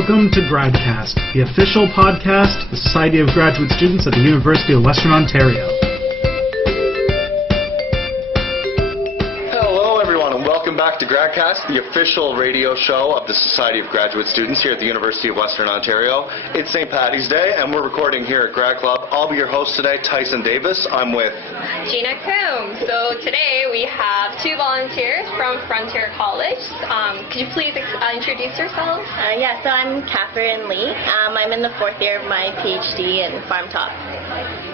Welcome to GradCast, the official podcast of the Society of Graduate Students at the University of Western Ontario. Back to GradCast, the official radio show of the Society of Graduate Students here at the University of Western Ontario. It's St. Paddy's Day, and we're recording here at Grad Club. I'll be your host today, Tyson Davis. I'm with Jina. So today we have two volunteers from Frontier College. Could you please introduce yourselves? So I'm Katherine Lee. I'm in the fourth year of my PhD in Farm Talk.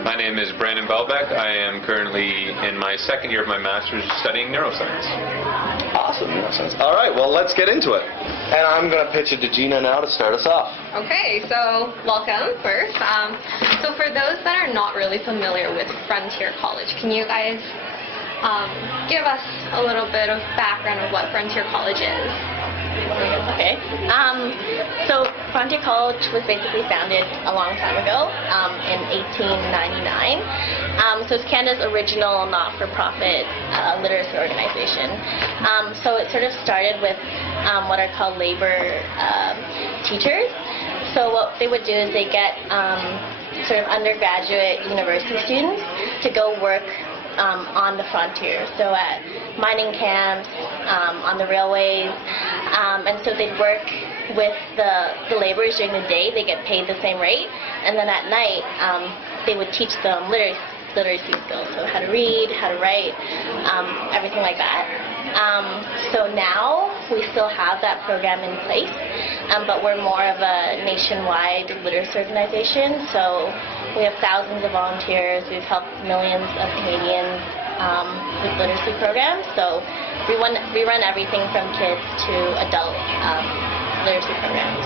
My name is Belbeck. I am currently in my second year of my master's studying neuroscience. Awesome, neuroscience. All right, well, let's get into it. And I'm going to pitch it to Jina now to start us off. Okay, so welcome first. So for those that are not really familiar with Frontier College, can you guys give us a little bit of background of what Frontier College is? Okay. So Frontier College was basically founded a long time ago, in 1899. So it's Canada's original not-for-profit literacy organization. So it sort of started with what are called labor teachers. So what they would do is they get sort of undergraduate university students to go work on the frontier, so at mining camps, on the railways, and so they'd work with the laborers during the day. They get paid the same rate, and then at night they would teach them literacy skills, so how to read, how to write, everything like that. So now we still have that program in place, but we're more of a nationwide literacy organization. So we have thousands of volunteers. We've helped millions of Canadians with literacy programs. So we run everything from kids to adult literacy programs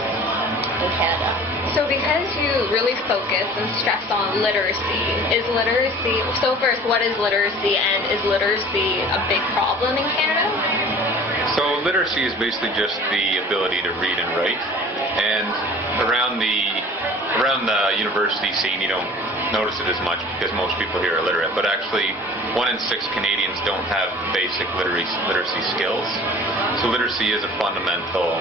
in Canada. So because you really focus and stress on literacy, so first, what is literacy, and is literacy a big problem in Canada? So literacy is basically just the ability to read and write. And around the university scene, you don't notice it as much because most people here are literate. But actually, 1 in 6 Canadians don't have basic literacy skills. So literacy is a fundamental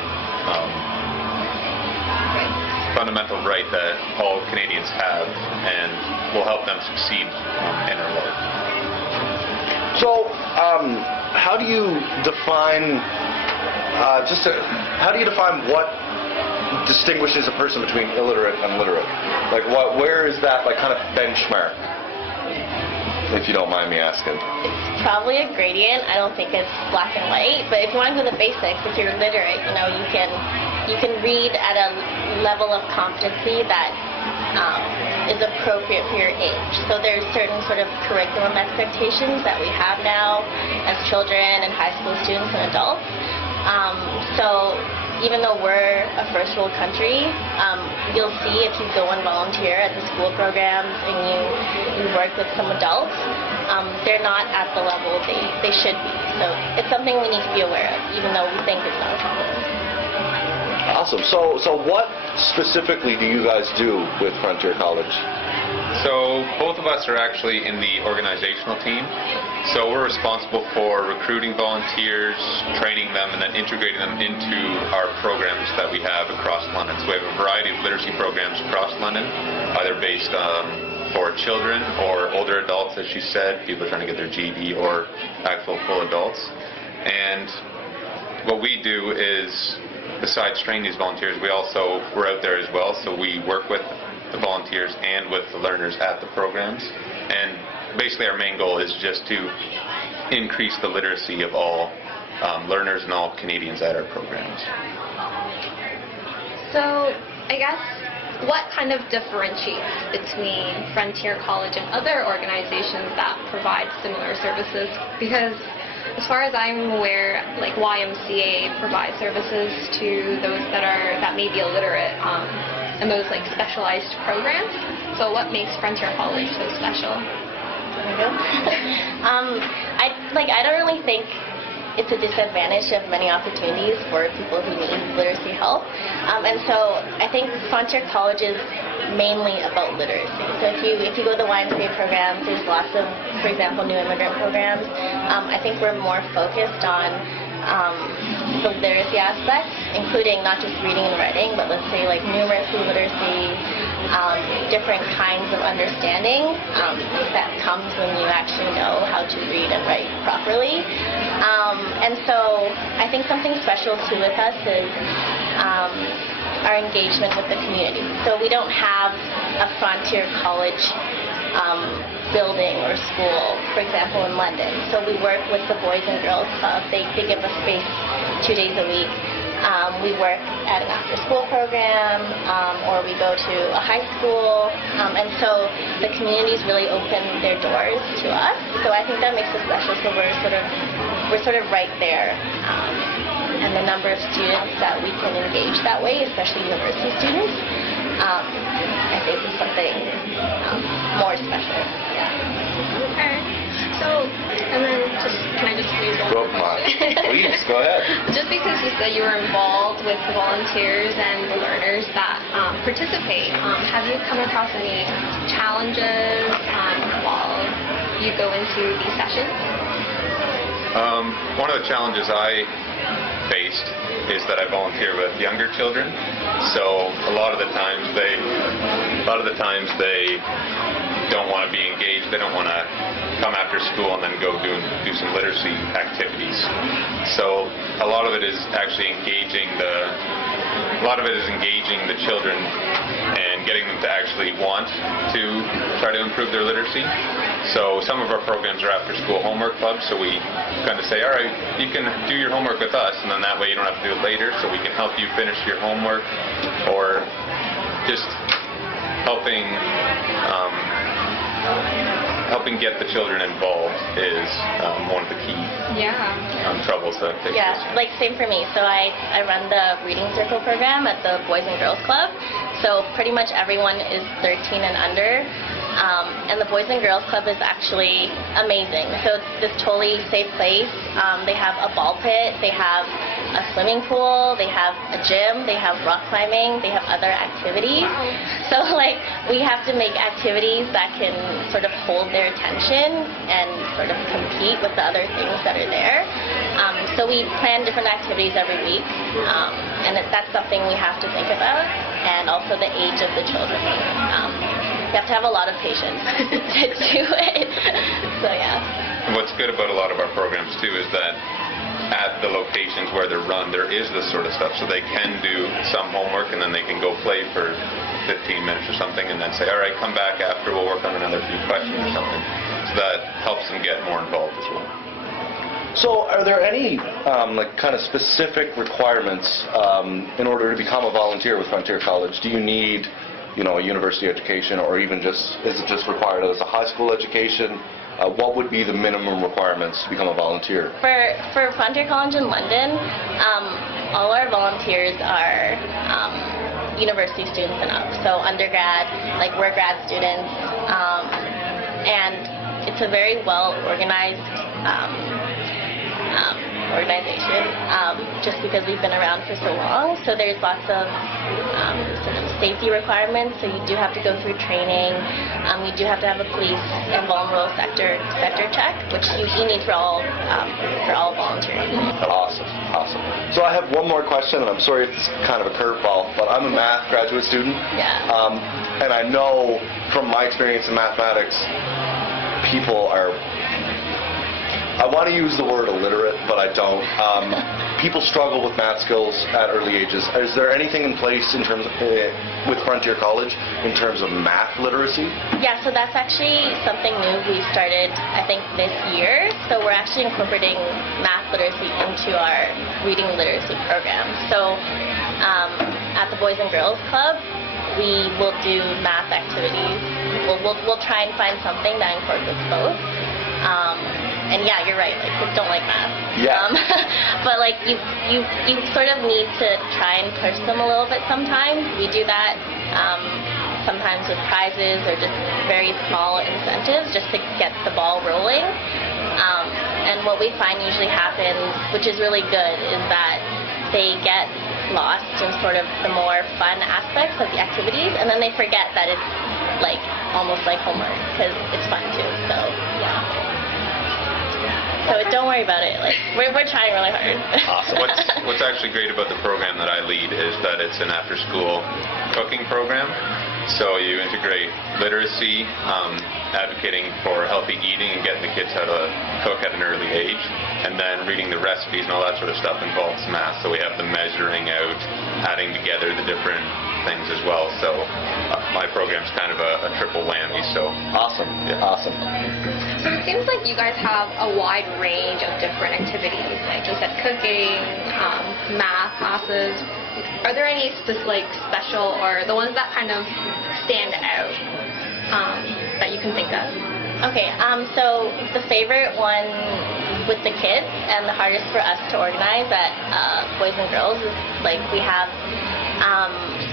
right that all Canadians have, and will help them succeed in their life. So, how do you define what distinguishes a person between illiterate and literate? Like, where is that kind of benchmark? If you don't mind me asking. It's probably a gradient. I don't think it's black and white. But if you want to go to the basics, if you're literate, you can read at a level of competency that is appropriate for your age. So there's certain sort of curriculum expectations that we have now as children and high school students and adults. So even though we're a first world country, you'll see if you go and volunteer at the school programs and you work with some adults, they're not at the level they should be. So it's something we need to be aware of, even though we think it's not a problem. Awesome. So what specifically do you guys do with Frontier College? So both of us are actually in the organizational team. So we're responsible for recruiting volunteers, training them, and then integrating them into our programs that we have across London. So we have a variety of literacy programs across London, either based for children or older adults, as she said, people trying to get their GED, or actual full adults. And what we do is, besides training these volunteers, we're out there as well. So we work with the volunteers and with the learners at the programs. And basically our main goal is just to increase the literacy of all learners and all Canadians at our programs. So I guess, what kind of differentiates between Frontier College and other organizations that provide similar services? Because as far as I'm aware, like YMCA provides services to those that may be illiterate, and those specialized programs. So what makes Frontier College so special? I don't really think it's a disadvantage of many opportunities for people who need literacy help. And so I think Frontier College is mainly about literacy. So if you go to the YMCA programs, there's lots of, for example, new immigrant programs. I think we're more focused on the literacy aspects, including not just reading and writing, but let's say like numeracy, literacy, different kinds of understanding that comes when you actually know how to read and write properly. And so I think something special too with us is our engagement with the community. So we don't have a Frontier College building or school, for example, in London. So we work with the Boys and Girls Club. They give us space 2 days a week. We work at an after-school program, or we go to a high school, and so the communities really open their doors to us. So I think that makes us special. So we're sort of right there, and the number of students that we can engage that way, especially university students, I think is something more special. Okay. So, and then can I just use one more question? Please, go ahead. Just because you said you were involved with the volunteers and the learners that participate, have you come across any challenges while you go into these sessions? One of the challenges I faced is that I volunteer with younger children. So a lot of the times they don't want to be engaged. They don't want to come after school and then go do some literacy activities. So a lot of it is actually engaging the children and getting them to actually want to try to improve their literacy. So some of our programs are after school homework clubs, so we kind of say, all right, you can do your homework with us, and then that way you don't have to do it later, so we can help you finish your homework, or just helping get the children involved is one of the key troubles that they face. Yeah, like same for me. So I run the reading circle program at the Boys and Girls Club. So pretty much everyone is 13 and under. And the Boys and Girls Club is actually amazing. So it's this totally safe place. They have a ball pit, they have a swimming pool, they have a gym, they have rock climbing, they have other activities. So like we have to make activities that can sort of hold their attention and sort of compete with the other things that are there. So we plan different activities every week, and that's something we have to think about, and also the age of the children. You have to have a lot of patience to do it. So yeah. And what's good about a lot of our programs too is that at the locations where they're run, there is this sort of stuff, so they can do some homework and then they can go play for 15 minutes or something, and then say, all right, come back after, we'll work on another few questions or something. So that helps them get more involved as well. So are there any like kind of specific requirements in order to become a volunteer with Frontier College? Do you need a university education, or even is it just required as a high school education? What would be the minimum requirements to become a volunteer? For Frontier College in London, all our volunteers are university students and up. So undergrad, like we're grad students, and it's a very well organized organization, just because we've been around for so long. So there's lots of sort of safety requirements. So you do have to go through training. You do have to have a police and vulnerable sector check, which you need for all volunteering. Awesome. So I have one more question, and I'm sorry if it's kind of a curveball, but I'm a math graduate student. Yeah. And I know from my experience in mathematics, people are, I want to use the word illiterate, but I don't. People struggle with math skills at early ages. Is there anything in place in terms of, with Frontier College in terms of math literacy? Yeah, so that's actually something new we started, I think, this year. So we're actually incorporating math literacy into our reading literacy program. So at the Boys and Girls Club, we will do math activities. We'll try and find something that incorporates both. And yeah, you're right. Like, kids don't like math. Yeah. But like you sort of need to try and push them a little bit sometimes. We do that sometimes with prizes or just very small incentives just to get the ball rolling. And what we find usually happens, which is really good, is that they get lost in sort of the more fun aspects of the activities, and then they forget that it's like almost like homework because it's fun too. So yeah. So don't worry about it. Like we're trying really hard. Awesome. What's actually great about the program that I lead is that it's an after-school cooking program. So you integrate literacy, advocating for healthy eating and getting the kids how to cook at an early age, and then reading the recipes and all that sort of stuff involves math. So we have the measuring out, adding together the different things as well. So my program's kind of a triple whammy. So Awesome. Yeah. Awesome. So it seems like you guys have a wide range of different activities, like you said, cooking, math classes. Are there any special or the ones that kind of stand out that you can think of? Okay, so the favorite one with the kids and the hardest for us to organize at Boys and Girls is we have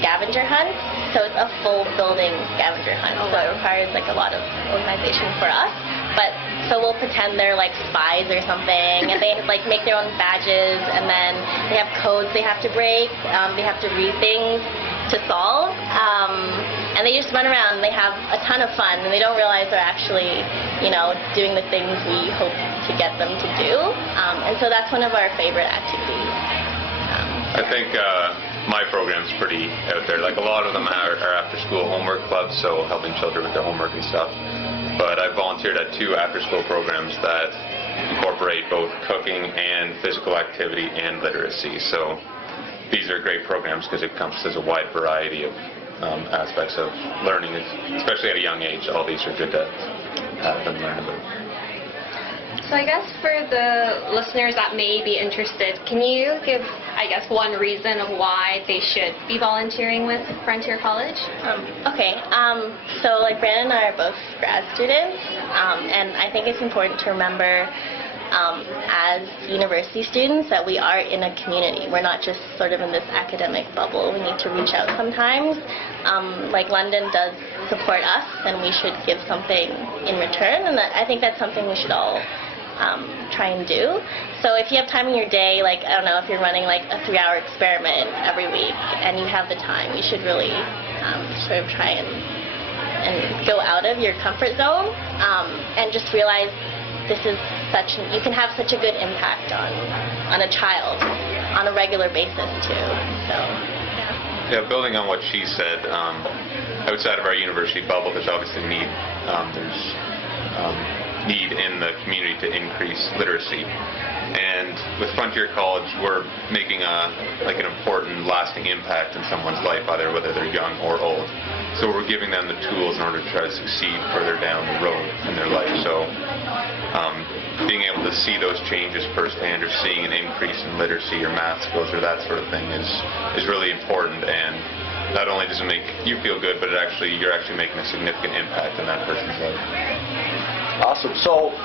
scavenger hunts. So it's a full building scavenger hunt. So it requires a lot of organization for us. But so we'll pretend they're spies or something, and they make their own badges, and then they have codes they have to break. They have to read things to solve, and they just run around. And they have a ton of fun, and they don't realize they're actually, doing the things we hope to get them to do. And so that's one of our favorite activities. I think my program's pretty out there. A lot of them are after-school homework clubs, so helping children with their homework and stuff. But I've volunteered at 2 after-school programs that incorporate both cooking and physical activity and literacy. So these are great programs because it encompasses a wide variety of aspects of learning, especially at a young age. All these are good to have them learn about. So I guess for the listeners that may be interested, can you give, one reason of why they should be volunteering with Frontier College? Okay, so Brandon and I are both grad students, and I think it's important to remember as university students that we are in a community. We're not just sort of in this academic bubble. We need to reach out sometimes. London does support us, and we should give something in return, and I think that's something we should all try and do. So if you have time in your day, I don't know, if you're running a 3-hour experiment every week and you have the time, you should really sort of try and go out of your comfort zone and just realize you can have such a good impact on a child on a regular basis too. So yeah, building on what she said, outside of our university bubble, there's obviously need in the community to increase literacy. And with Frontier College, we're making an important, lasting impact in someone's life, either whether they're young or old. So we're giving them the tools in order to try to succeed further down the road in their life. So being able to see those changes firsthand, or seeing an increase in literacy or math skills or that sort of thing is really important. And not only does it make you feel good, but you're actually making a significant impact in that person's life. Awesome. So,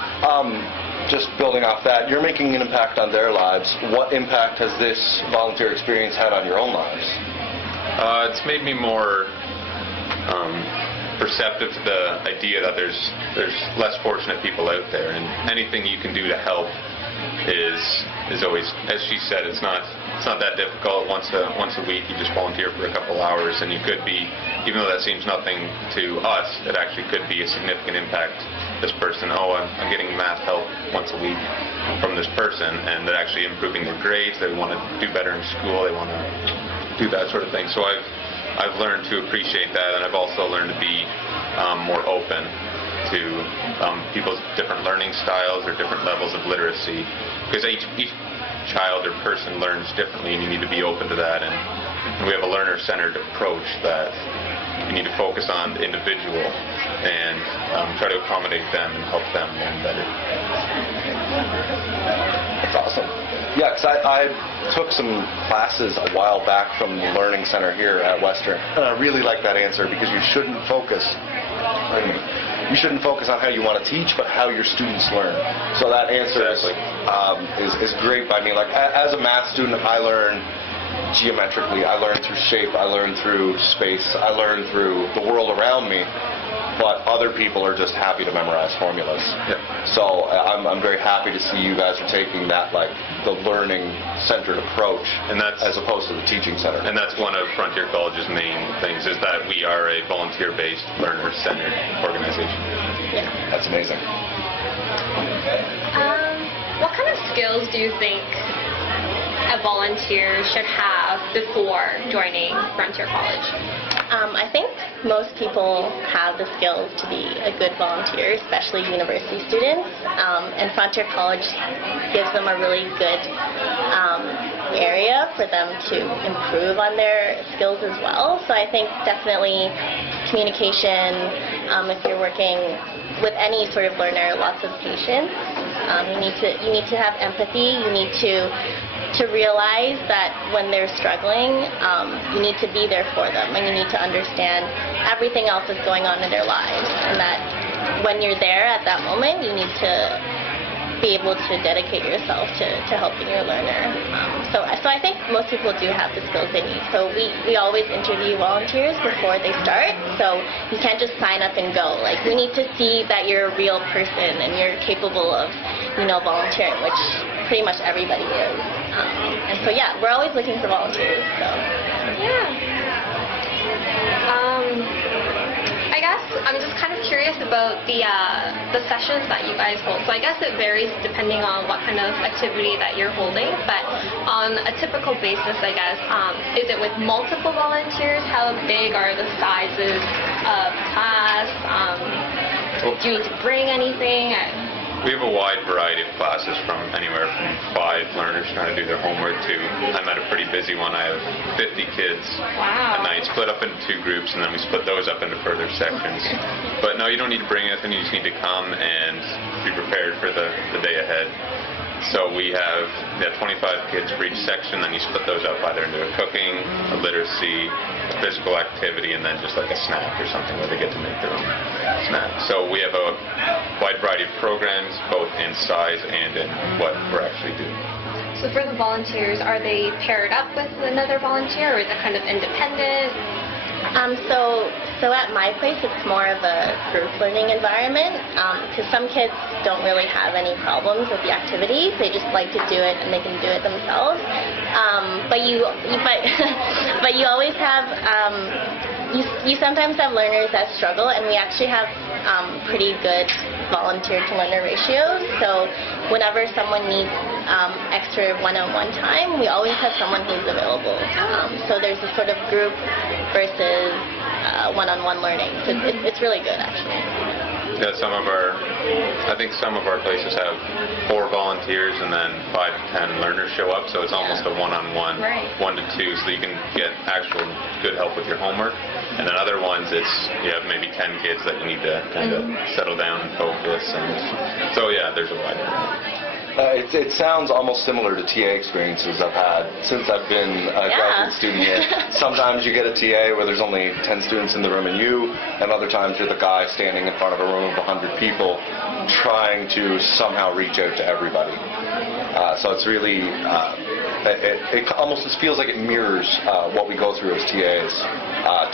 just building off that, you're making an impact on their lives. What impact has this volunteer experience had on your own lives? It's made me more perceptive to the idea that there's less fortunate people out there, and anything you can do to help is always, as she said, it's not that difficult. Once a week, you just volunteer for a couple hours, and you could be, even though that seems nothing to us, it actually could be a significant impact. This person, I'm getting math help once a week from this person, and they're actually improving their grades. They want to do better in school. They want to do that sort of thing. So I've learned to appreciate that, and I've also learned to be more open to people's different learning styles or different levels of literacy, because each child or person learns differently, and you need to be open to that. And we have a learner-centered approach that you need to focus on the individual and try to accommodate them and help them learn better. That's awesome. Yeah, because I took some classes a while back from the Learning Center here at Western, and I really like that answer, because you shouldn't focus on how you want to teach, but how your students learn. So that answer is great by me. As a math student, I learn geometrically, I learn through shape, I learn through space, I learn through the world around me, but other people are just happy to memorize formulas. Yeah. So I'm very happy to see you guys are taking that, the learning-centered approach, and that's, as opposed to the teaching center. And that's one of Frontier College's main things, is that we are a volunteer-based, learner-centered organization. Yeah. That's amazing. what kind of skills do you think a volunteer should have before joining Frontier College? I think most people have the skills to be a good volunteer, especially university students, and Frontier College gives them a really good area for them to improve on their skills as well. So I think definitely communication, if you're working with any sort of learner, lots of patience. You need to have empathy. You need to realize that when they're struggling, you need to be there for them, and you need to understand everything else that's going on in their lives, and that when you're there at that moment, you need to be able to dedicate yourself to helping your learner. So I think most people do have the skills they need. So we always interview volunteers before they start, so you can't just sign up and go. Like, we need to see that you're a real person and you're capable of, volunteering, which pretty much everybody is. And so yeah, we're always looking for volunteers. So Yeah. I guess I'm just kind of curious about the sessions that you guys hold. So I guess it varies depending on what kind of activity that you're holding, but on a typical basis, I guess, is it with multiple volunteers? How big are the sizes of class? Do you need to bring anything? We have a wide variety of classes, from anywhere from 5 learners trying to do their homework to, I'm at a pretty busy one, I have 50 kids Wow. at night, split up into 2 groups, and then we split those up into further sections. But no, you don't need to bring anything, you just need to come and be prepared for the day ahead. So we have 25 kids for each section, then you split those up either into a cooking, a literacy, a physical activity, and then just like a snack or something where they get to make their own snack. So we have a wide variety of programs, both in size and in what we're actually doing. So for the volunteers, are they paired up with another volunteer, or is it kind of independent? So at my place, it's more of a group learning environment, because some kids don't really have any problems with the activities. They just like to do it, and they can do it themselves. But you always have, you sometimes have learners that struggle, and we actually have pretty good volunteer to learner ratios. So whenever someone needs extra one-on-one time, we always have someone who's available. So there's a sort of group versus one-on-one learning. So it's really good, actually. Yeah, I think some of our places have 4 volunteers and then 5 to 10 learners show up, so it's almost a one-on-one, Right. 1 to 2, so you can get actual good help with your homework. And then other ones, you have maybe 10 kids that you need to kind of settle down and focus. And so yeah, there's a wide variety. It sounds almost similar to TA experiences I've had since I've been a graduate student here. Sometimes you get a TA where there's only 10 students in the room and you, and other times you're the guy standing in front of a room of 100 people trying to somehow reach out to everybody. So it's really, it almost just feels like it mirrors what we go through as TAs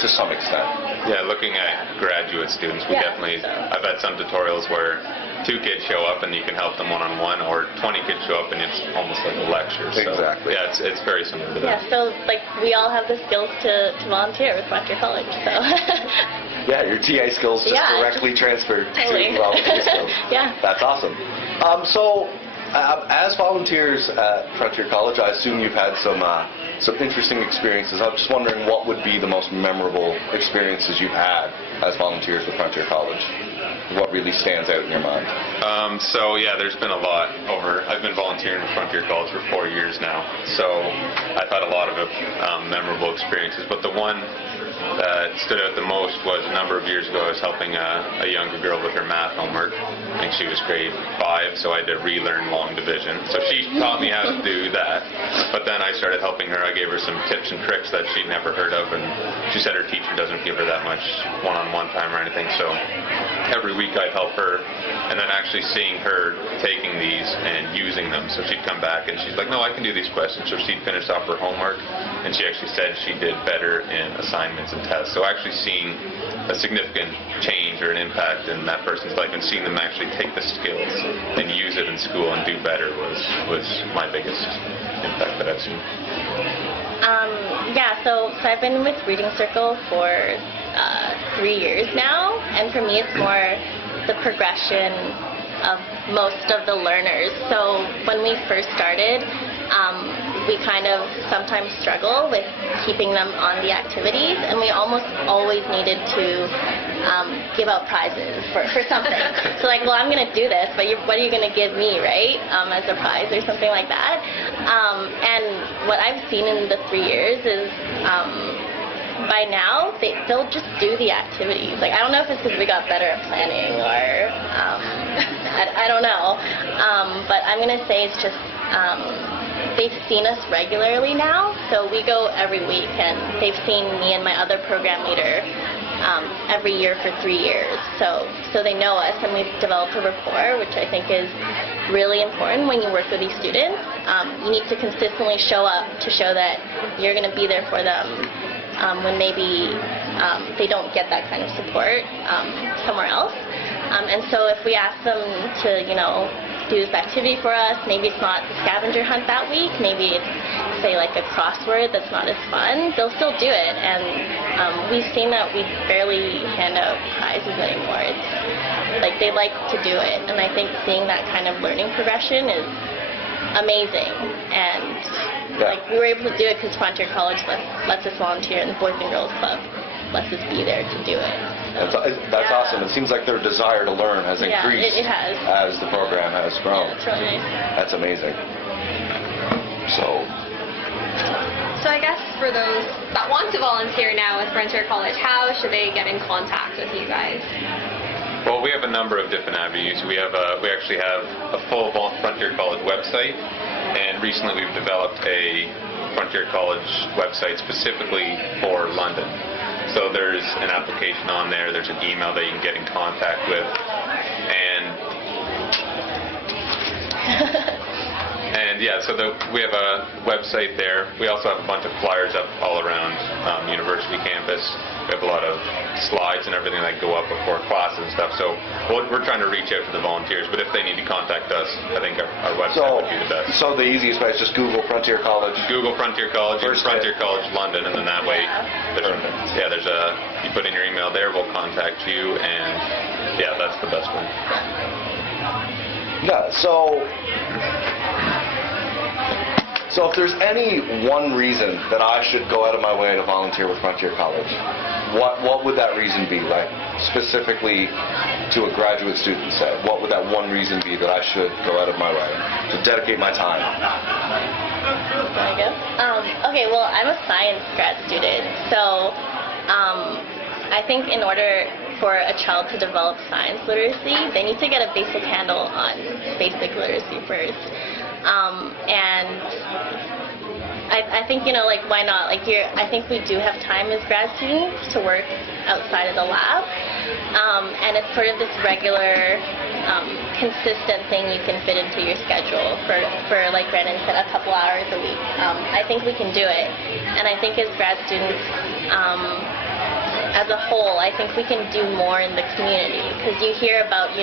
to some extent. Yeah, looking at graduate students, I've had some tutorials where 2 kids show up and you can help them one-on-one, or 20 kids show up and it's almost like a lecture. So, exactly. Yeah, it's very similar to that. Yeah, so like we all have the skills to volunteer with Frontier College. So Yeah, your TA skills just directly transferred totally. to volunteer skills. Yeah. That's awesome. As volunteers at Frontier College, I assume you've had some interesting experiences. I'm just wondering what would be the most memorable experiences you've had as volunteers with Frontier College. What really stands out in your mind? So yeah, there's been a lot I've been volunteering with Frontier College for 4 years now, so I've had a lot of memorable experiences, but the one that stood out the most was a number of years ago. I was helping a younger girl with her math homework. I think she was grade 5, so I had to relearn long division. So she taught me how to do that, but then I started helping her. I gave her some tips and tricks that she'd never heard of, and she said her teacher doesn't give her that much one-on-one time or anything, so every week I'd help her, and then actually seeing her taking these and using them. So she'd come back and she's like, no, I can do these questions. So she'd finish off her homework, and she actually said she did better in assignments and tests. So actually seeing a significant change or an impact in that person's life, and seeing them actually take the skills and use it in school and do better was my biggest impact that I've seen. Yeah, so I've been with Reading Circle for 3 years now, and for me it's more the progression of most of the learners. So when we first started, we kind of sometimes struggle with keeping them on the activities, and we almost always needed to give out prizes for something. So like, well, I'm going to do this, but what are you going to give me, right, as a prize or something like that? And what I've seen in the 3 years is by now, they'll just do the activities. Like, I don't know if it's because we got better at planning or I don't know, but I'm going to say it's just they've seen us regularly now, so we go every week, and they've seen me and my other program leader every year for 3 years. So they know us, and we've developed a rapport, which I think is really important when you work with these students. You need to consistently show up to show that you're going to be there for them when maybe they don't get that kind of support somewhere else. And so if we ask them to, do this activity for us, maybe it's not the scavenger hunt that week, maybe it's, say, like a crossword that's not as fun, they'll still do it. And we've seen that we barely hand out prizes anymore. It's like they like to do it, and I think seeing that kind of learning progression is amazing. And like, we were able to do it because Frontier College lets us volunteer, and the Boys and Girls Club lets us be there to do it. That's awesome. It seems like their desire to learn has increased it has. as the program has grown. Yeah, it's really nice. That's amazing. So I guess for those that want to volunteer now with Frontier College, how should they get in contact with you guys? Well, we have a number of different avenues. We actually have a full Frontier College website, and recently we've developed a Frontier College website specifically for London. So there's an application on there, there's an email that you can get in contact with, and yeah, so we have a website there. We also have a bunch of flyers up all around university campus. We have a lot of slides and everything that go up before classes and stuff. So we're trying to reach out to the volunteers, but if they need to contact us, I think our website would be the best. So the easiest way is just Google Frontier College. Google Frontier College, Frontier College London, and then that way, you put in your email there, we'll contact you, and yeah, that's the best one. Yeah, so if there's any one reason that I should go out of my way to volunteer with Frontier College, what would that reason be, like, specifically to a graduate student, say? What would that one reason be that I should go out of my way to dedicate my time? I guess. Okay, well, I'm a science grad student, so I think in order for a child to develop science literacy, they need to get a basic handle on basic literacy first. And I think, like, why not? Like, I think we do have time as grad students to work outside of the lab. And it's sort of this regular, consistent thing you can fit into your schedule for like Brandon said, a couple hours a week. I think we can do it. And I think as grad students, as a whole, I think we can do more in the community, because you hear about,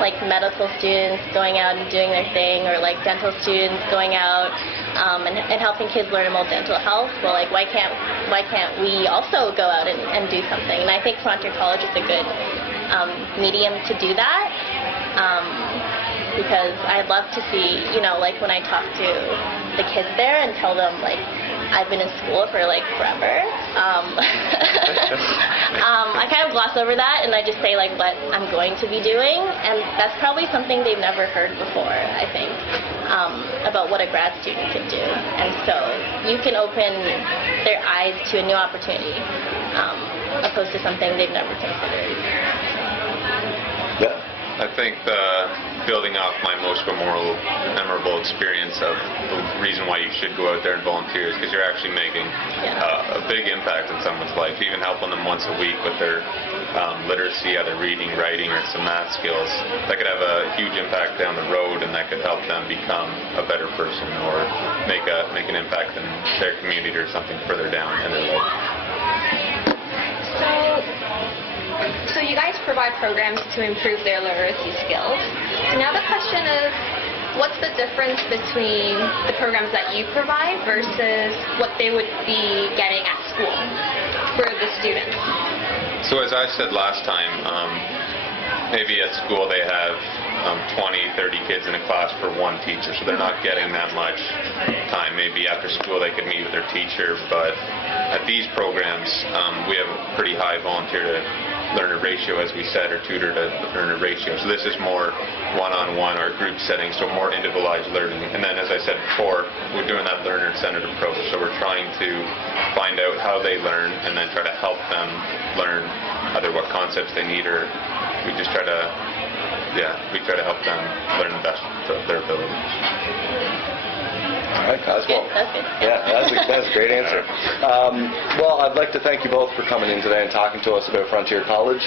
like medical students going out and doing their thing, or like dental students going out and helping kids learn about dental health. Well, like, why can't we also go out and do something? And I think Frontier College is a good medium to do that, because I'd love to see, like when I talk to the kids there and tell them, like, I've been in school for like forever. I kind of gloss over that, and I just say like what I'm going to be doing, and that's probably something they've never heard before, I think, about what a grad student can do. And so you can open their eyes to a new opportunity, opposed to something they've never considered. Yeah. I think building off my most memorable experience of the reason why you should go out there and volunteer is because you're actually making a big impact in someone's life, even helping them once a week with their literacy, either reading, writing, or some math skills. That could have a huge impact down the road, and that could help them become a better person or make an impact in their community or something further down in their life. So you guys provide programs to improve their literacy skills. So now the question is, what's the difference between the programs that you provide versus what they would be getting at school for the students? So as I said last time, maybe at school they have 20, 30 kids in a class for one teacher, so they're not getting that much time. Maybe after school they could meet with their teacher, but at these programs we have a pretty high volunteer to learner ratio, as we said, or tutor to learner ratio. So this is more one-on-one or group setting, so more individualized learning. And then, as I said before, we're doing that learner-centered approach. So we're trying to find out how they learn and then try to help them learn either what concepts they need, or we just try to, we try to help them learn the best of their abilities. All right, guys. Well, That's good. yeah, that's a great answer. Well, I'd like to thank you both for coming in today and talking to us about Frontier College.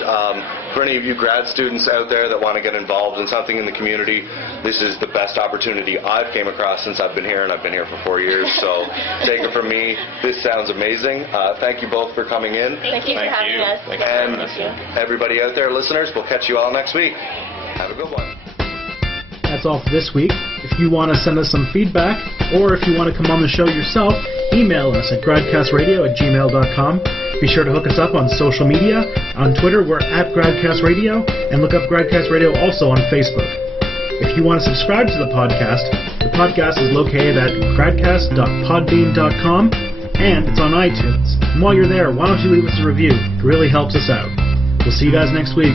For any of you grad students out there that want to get involved in something in the community, this is the best opportunity I've came across since I've been here, and I've been here for 4 years. So take it from me, this sounds amazing. Thank you both for coming in. Thank you for having us. Thank you. And everybody out there, listeners, we'll catch you all next week. Have a good one. That's all for this week. If you want to send us some feedback, or if you want to come on the show yourself, email us at gradcastradio@gmail.com. Be sure to hook us up on social media. On Twitter, we're at GradcastRadio, and look up Gradcast Radio also on Facebook. If you want to subscribe to the podcast is located at gradcast.podbean.com, and it's on iTunes. And while you're there, why don't you leave us a review? It really helps us out. We'll see you guys next week.